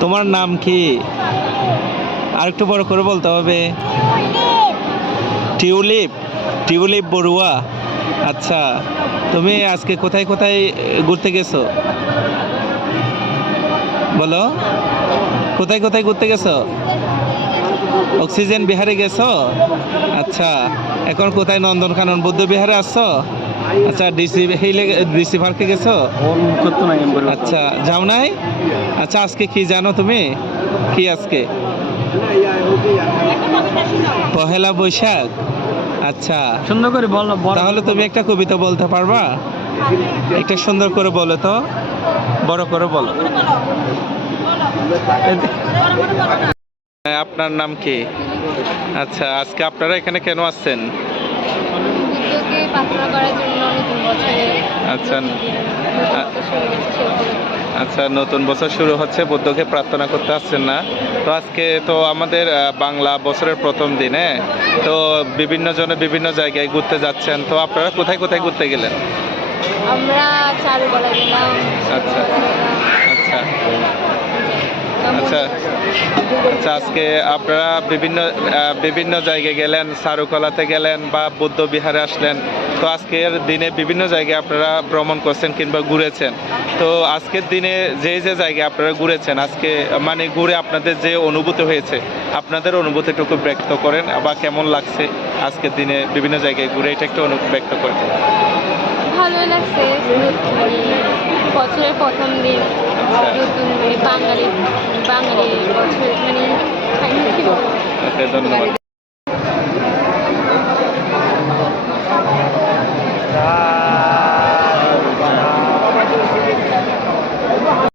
তোমার নাম কি? আর একটু বড় করে বলতে হবে। টিউলিপ। টিউলিপ বড়ুয়া। আচ্ছা তুমি আজকে কোথায় কোথায় ঘুরতে গেছো? বলো। কোথায় কোথায় ঘুরতে গেছো? অক্সিজেন বিহারে গেছো? আচ্ছা এখন কোথায় নন্দনকানন? বুদ্ধ বিহারে আসছো আচ্ছা ডিসি হিলে ডিসি পার্কে গেছো? আচ্ছা যাও নাই? আচ্ছা আজকে কি জানো তুমি? কি আজকে? পহেলা বৈশাখ। আচ্ছা। সুন্দর করে বল বড় তাহলে তুমি একটা কবিতা বলতে পারবা? একটা সুন্দর করে বলো তো। বড় করে বলো। আপনার নাম কি? আচ্ছা আজকে আপনারা এখানে কেন আসছেন? করার জন্য আচ্ছা। নতুন বছর শুরু হচ্ছে আচ্ছা নতুন বছর শুরু হচ্ছে বুদ্ধকে প্রার্থনা করতে আসছেন না। তো আজকে তো আমাদের বাংলা বছরের প্রথম দিনে। তো বিভিন্ন জনে বিভিন্ন জায়গায় ঘুরতে যাচ্ছেন। তো আপনারা কোথায় কোথায় ঘুরতে গেলেন? আমরা চারুকলা গেলাম। আচ্ছা। আচ্ছা। আচ্ছা। আচ্ছা আজকে আপনারা বিভিন্ন বিভিন্ন জায়গায় গেলেন চারুকলাতে গেলেন বা বৌদ্ধ বিহারে আসলেন। তো আজকের দিনে বিভিন্ন জায়গায় আপনারা ভ্রমণ করছেন কিংবা ঘুরেছেন। তো আজকের দিনে যে যে জায়গায় আপনারা ঘুরেছেন আজকে মানে ঘুরে আপনাদের যে অনুভূতি হয়েছে আপনাদের অনুভূতিটুকু ব্যক্ত করেন বা কেমন লাগছে আজকের দিনে বিভিন্ন জায়গায় ঘুরে এটা একটু অনুভূতি ব্যক্ত করেন ভালোই লাগছে। মানে বছরের প্রথম দিন নতুন বাঙালি বাঙালি বছর মানে ধন্যবাদ।